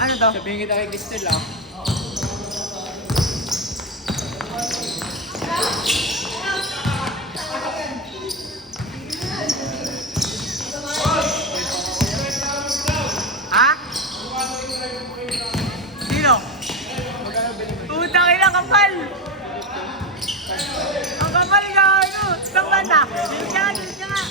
Ano to? Sabihin kita kay Cristel ah. Ha? Sino? Putang ina, kapal! Ang kapal ka, ano? Isang banda. Dito ka nga.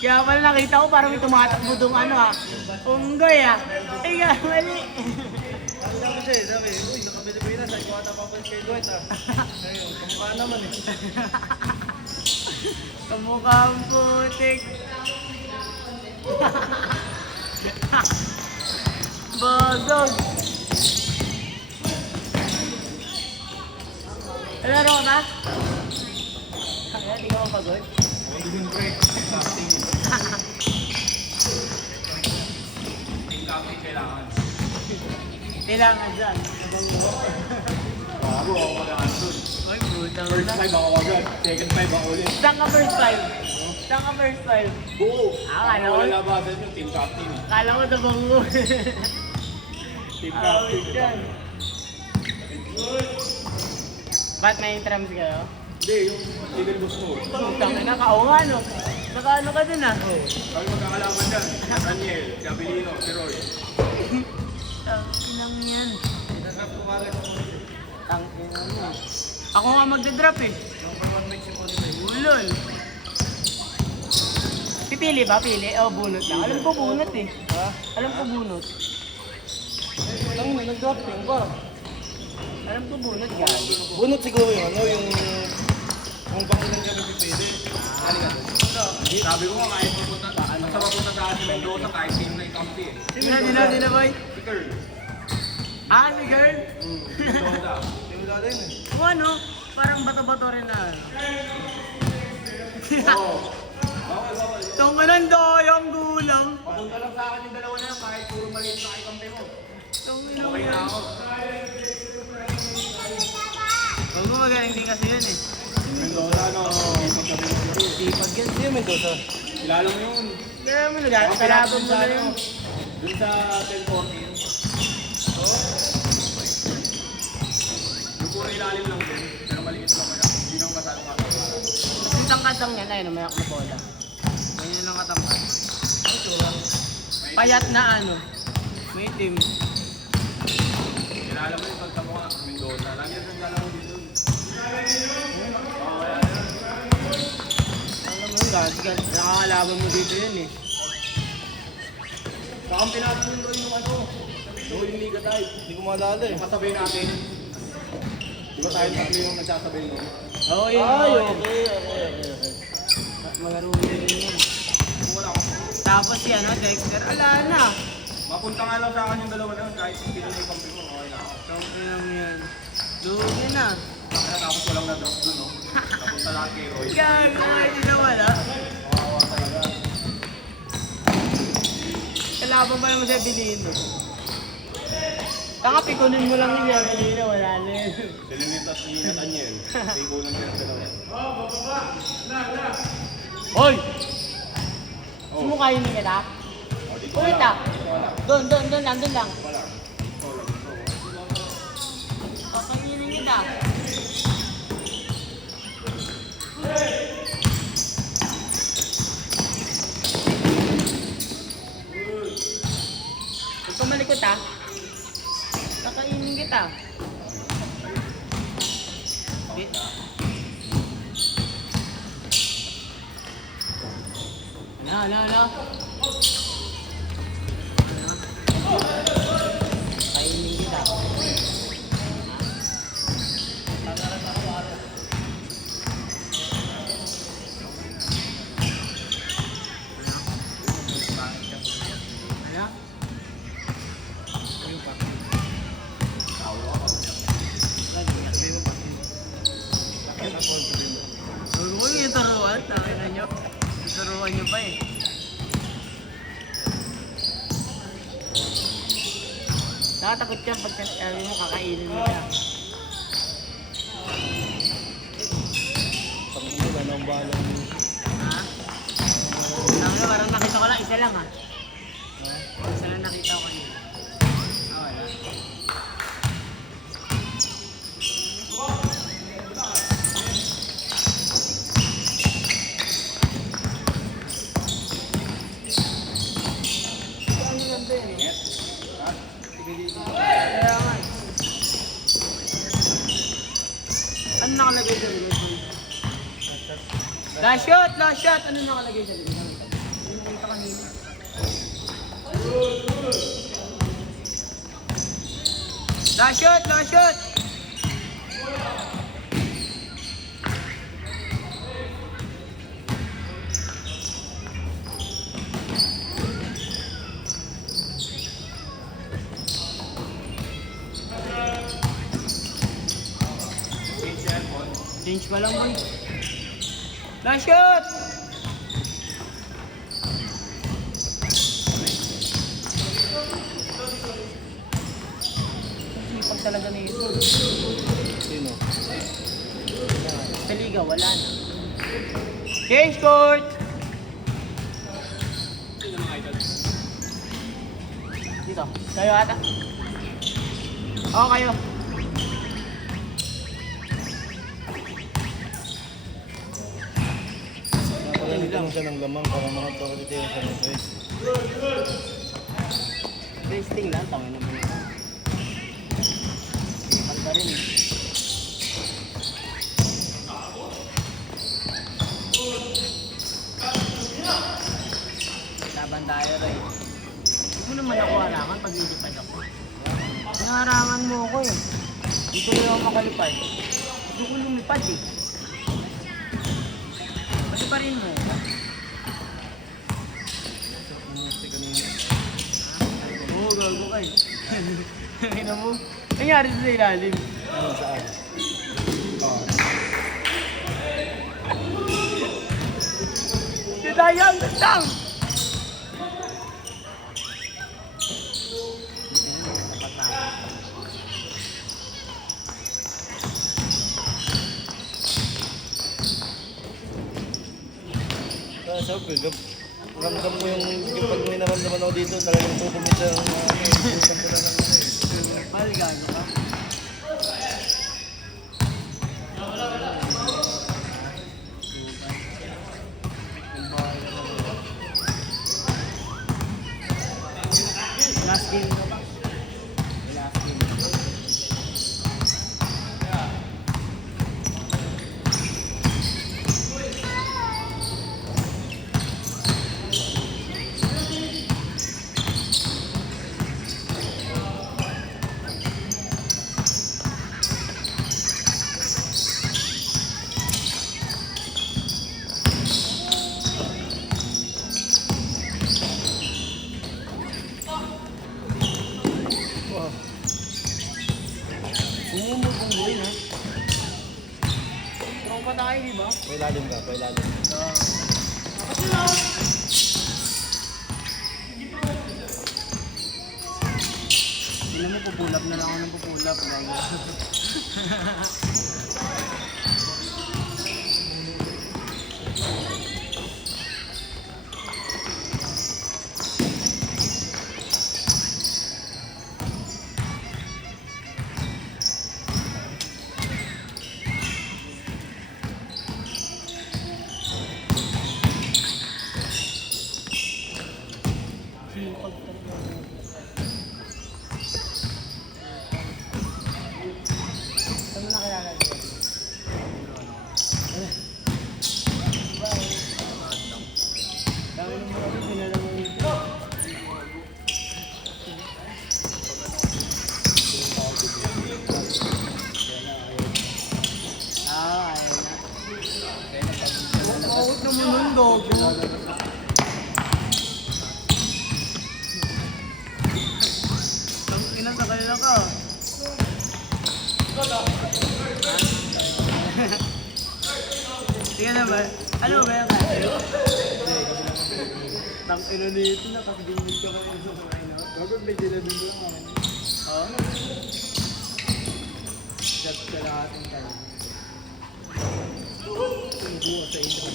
Kaya pala nakita ko parang may tumatakbo doon ano ha. Unggoy ha. Ay nga, mali. Sabi, uy, naka-Pilipinas, ay kuwata pa pa kay Dwight ah. Ayun, kamukha naman eh. Kamukha ang putik. Bagog. Laro ka ba? Kaya di ka mapagod? Hindi yung break. Casting. Yung casting kailangan. Kailangan dyan. Bago ako mag-aan dun. Ay, putang First na. five ako agad. Second five ako ulit. Saan ka first five? Saan ka first five? Buo. Akala ko. Wala labasan yung team captain. Kala ko nabango. Team Awit captain. yan. Ba't may trams kayo? Hindi, yung legal boss mo. Putang ina, kaunga no? Nakaano ka dun ah? Kami magkakalaban dyan. Daniel, Gabilino, si Roy. Tanginang yan. Nasap tumalit ako. Tanginang mo. Ako nga magdadrop eh. Number 1 match si Ponte. Ulol. Pipili ba? Pili? O bunot lang. Alam ko bunot eh. Ha? Alam ko bunot. Alam mo, nag-dropping ba? Alam ko bunot gabi. Bunot siguro yung ano, yung pangilan kami pipili. Halika doon. Sabi ko nga kahit mapunta sa basta mapunta sa atin Mendoza kahit sino na ikampi eh. Di na boy? Si Kern. Ah, si girl? Mendoza. Simula din eh. O ano? Parang bato-bato rin na ano. Oo. Bawal. Tungkol ng doyong gulang. Papunta lang sa akin yung dalawa na yan kahit puro maliit na ikampi mo. Tungkol Okay na yan. ako. Huwag mo magaling din kasi yun eh. Mendoza no. Sipag yan. Hindi Mendoza. Kilala mo yun. Kaya mo nagkakalaban mo na yun. Doon sa 1040 yun. Yung puro ilalim lang din. Pero maliit lang kaya. Hindi naman masyadong kakapara. Yung tangkad lang yan ay may na bola. Ganyan lang katangkad. Payat na ano. May team. Kilala mo yung pagkamukha ng Mendoza. Lagi yung naglalaro dito. Alam mo yun, nakakalaban mo dito yun eh. Kakampi natin yun doon yung ano. Yung Liga tayo. Hindi ko maalala eh. Yung kasabay natin. Di ba tayo tatlo yung nagsasabay no? Oo yun. Ay, oo, yun. okay. Malaro din yun. Kung wala ako. Tapos si ano, Dexter, ala na. Mapunta nga lang sa akin yung dalawa na yun. Kahit hindi na yung kampi mo. Okay na ako. Tungkol lang yan. Lugi na. Kaya tapos walang na-drop doon no? Napunta lang kay Roy. Gago, hindi na wala. Kawawa talaga. Kalaban pa naman sa Bilino. Tanga, pikunin mo lang niya, Bilino, wala na yun. Selenita si Nathaniel. May kulang sila dalawa. Hoy! Oh. Sumukayin niya kita? O, dito Ulit wala. ah. Dito wala. Doon lang. Wala. Ito lang. Kakainin kita. Huwag kang malikot ah. Kakainin kita. Ano? Kainin kita. Ano? Huwag yung turuan, sabi na nyo. Turuan nyo pa eh. Nakatakot ka pag sabi mo kakainin mo siya. Pag wala nang balang. Ha? Ano, parang nakita ko lang, isa lang ah. Isa lang nakita ko kanina. Ah, wala. Ano ganda yun eh? Kaya nga. Ano nakalagay sa likod? Last shot! Last shot! Ano nakalagay sa likod? Ano nakita kanina? Last shot! Last shot! Change pa lang boy. Last shot! Sipag talaga na ito. Sino? Sa liga, wala na. Change court! Sino mga idol? Dito. Kayo ata. Oo, kayo. Napagalitan siya ng lamang para mga pakalitin siya ng face. Resting lang, tangin naman ito. Sipag ka rin eh. Laban tayo, Ray. Huwag mo naman ako harangan pag lilipad ako. Naharangan mo ako eh. Dito rin ako makalipad. Gusto ko lumipad eh. Pati pa rin mo. Oo, gago ka eh. Ina mo. Nangyari sa ilalim. Ano saan? Si Dayang, gandang! Sa ramdam mo yung pag may naramdaman ako dito, talagang pupunit siya ng Mahal gago ka. Last game ka ba? Last game. Umumugong ha? Strong pa tayo, di ba? Pailalim ka, pailalim. Alam mo, pupulap na lang ako ng pupulap. Gago. Sipag talaga. Saan mo nakilala niyo? Dami ng mga pinala mo dito. Ah, ayun na. Bakit naman nun, gago? Ina sa kanila ka. Sige na ba? Ano ba yan? Tang ina nito na kakadimit ka kayo sa kumain. Gagawin ba dila dun lang? Oo. Shot ka lahat ng tayo. Buo sa ito.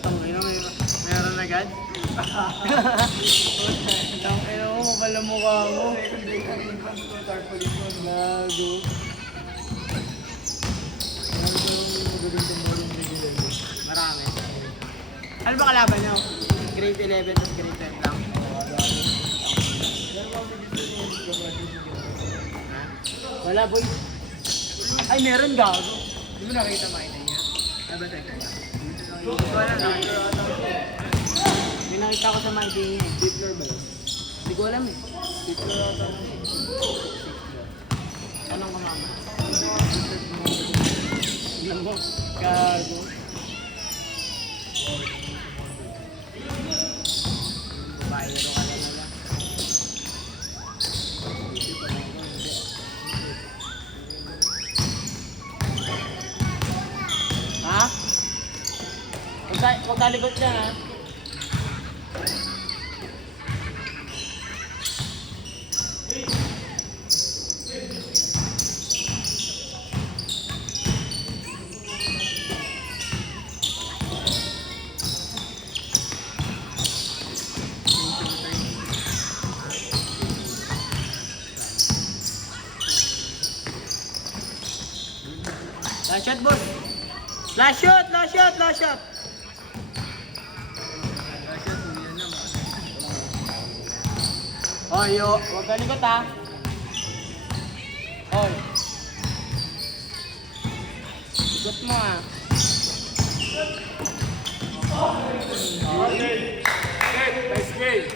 Itong ina, meron agad? Ang ina mo, kapal ang mukha mo. Gago. Marami. Ano ba kalaban nyo? Grade 11 at grade 10 lang? Ha? Wala boy. Ay meron gago. Hindi mo nakita makita niya? Ano ba tayo kaya? Wala nakita. May nakita ko sa Monday niya eh. Deep floor ba yun? Hindi ko alam eh. Deep floor ata. Anong kamama? Ilan mo? Gago. Bayero ka lang nila. Ha? Huwag talikot siya ha? Last shot, boss. Last shot, last shot, last shot. Oy, yo, huwag ka likot ha. Oy. Likot mo ha. Okay. Okay, nice game.